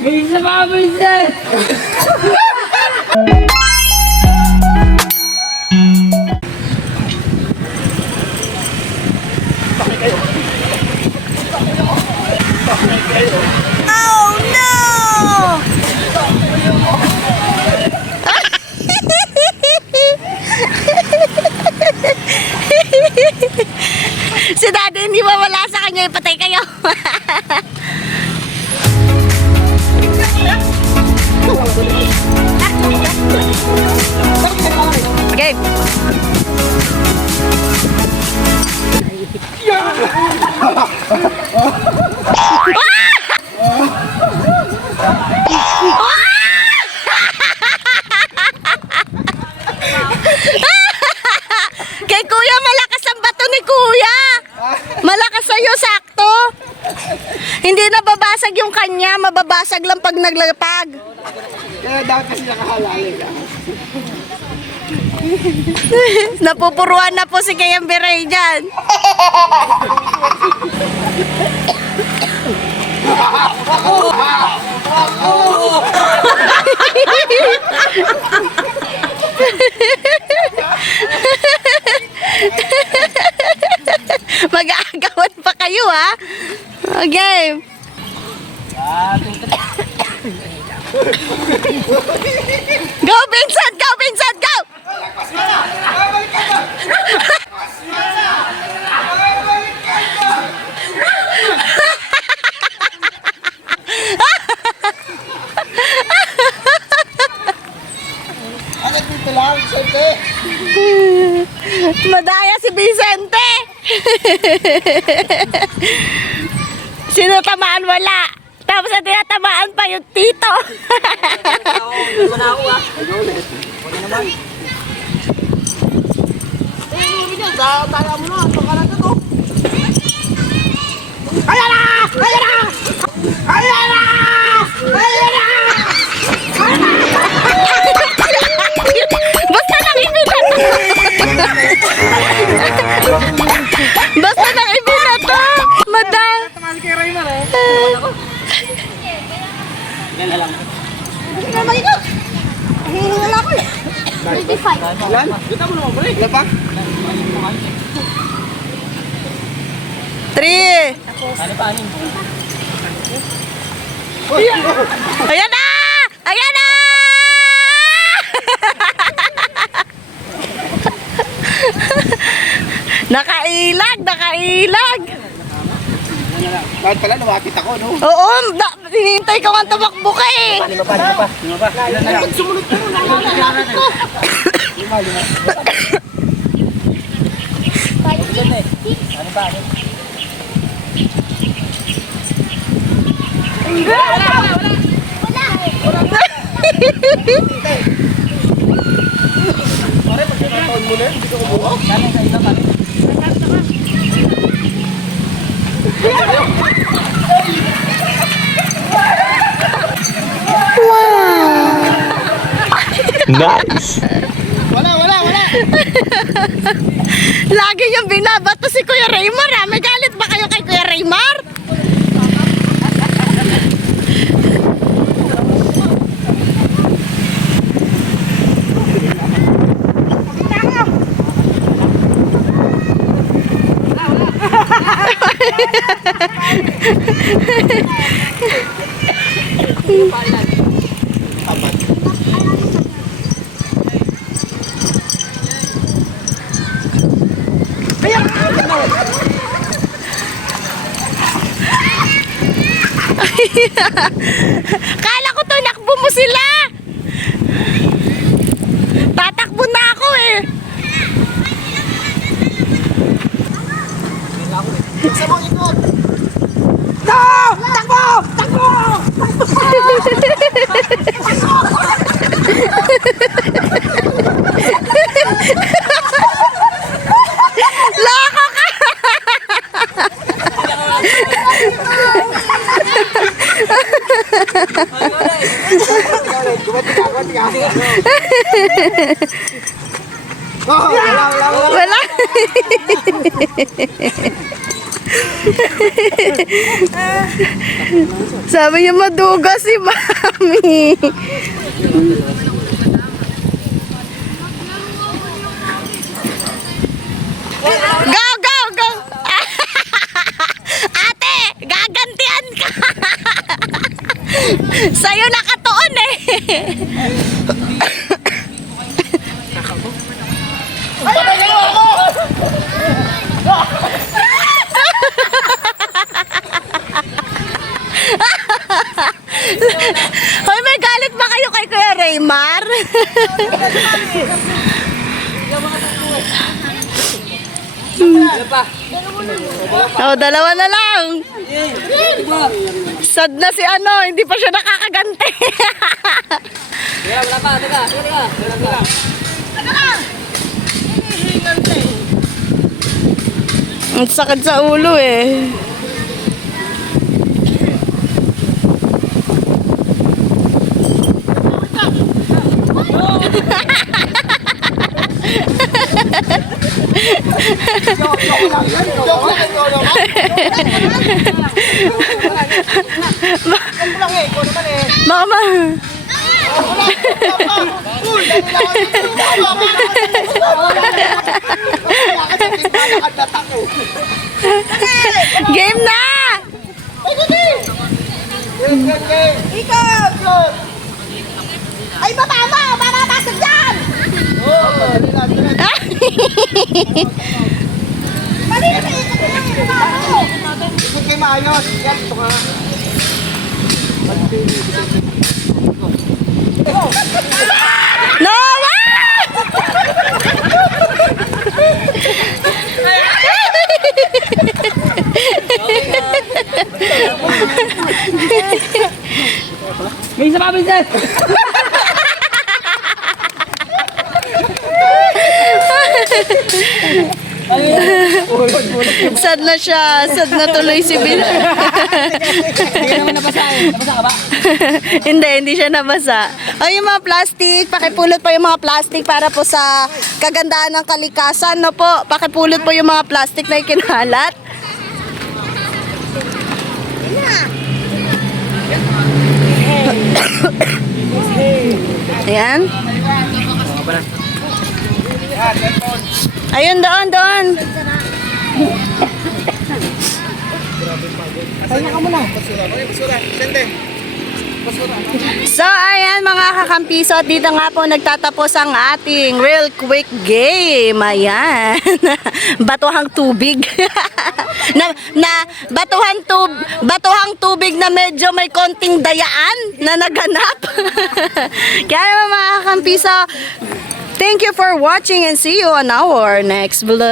Bisa pa, bisa! Oh no! Si Daddy hindi mawala sa kanya, ipatay kayo. Okay. Kay Kuya, malakas ang bato ni Kuya. Malakas sa'yo, sakto. Hindi nababasag yung kanya, mababasag lang pag naglapag. Kaya dapat kasi nakahalali ka. Napupuruan na po si Kayang Biray dyan. Mag-aagawan pa kayo, ha? Okay. Go, Vincent! Go, Vincent! Go! Agad dito lang, siyempre. Madaya si Vicente. Sino tamaan, wala. Tapos na tinatamaan pa yung tito. Tala mo na, pakalan na to. Ayan na! Ayan na! Ayan na! Ayan na! Basta nang ibinat. Basta nang ibinat to. Maday. Tamaan kay Raymar eh. Ilan lang? Naman ito. Wala ko eh. 25. Ilan? Kita mo naman balik. Ilan pa? 3. Ayan na! Ayan na! Nakailag, nakailag. Bakit pala lumapit ako, no? Oo, hinihintay ko nga tumakbo ka eh. Lima pa. Ilan na lang? Sumunod ko na. Lima. Ano ba? Pare, pagkakataon mo na, hindi ko kumuha. Sana sa ito, pare. Nice. Wala. Lagi yung binabato si Kuya Raymar, ha? May galit ba kayo kay Kuya Raymar? Kala ko tunakbo mo sila. Tatakbo na ako eh. Sa mga ikot! Go! Takbo! Takbo! Loko ka! Wala. Wala. Sabi niya maduga si Mami. Go, go, go! Ate, gagantihan ka! Sa'yo nakatuon eh! Patayin mo ako! Hoy, may galit ba kayo kay Kuya Raymar? Oh, dalawa na lang. Sad na si ano, hindi pa siya nakakaganti. Wala pa, teka. Ang sakit sa ulo eh. Mama. Game na! Ay, mama! Mamabasag dyan! Mali na sa ikot kayo maayos. Yan, ito ka. Noah! May isa pa, Vincent! Sad na siya. Sad na tuloy si Bill. Hindi naman nabasa eh. Nabasa ka ba? Hindi siya nabasa. Ay, yung mga plastic, pakipulot po yung mga plastic para po sa kagandahan ng kalikasan, no po. Pakipulot po yung mga plastic na ikinalat. Ayan. Ayun, doon. So, ayan mga kakampiso, at dito nga po nagtatapos ang ating real quick game. Ayan. Batuhang tubig. batuhang tubig na medyo may konting dayaan na naganap. Kaya naman mga kakampiso, thank you for watching and see you on our next vlog.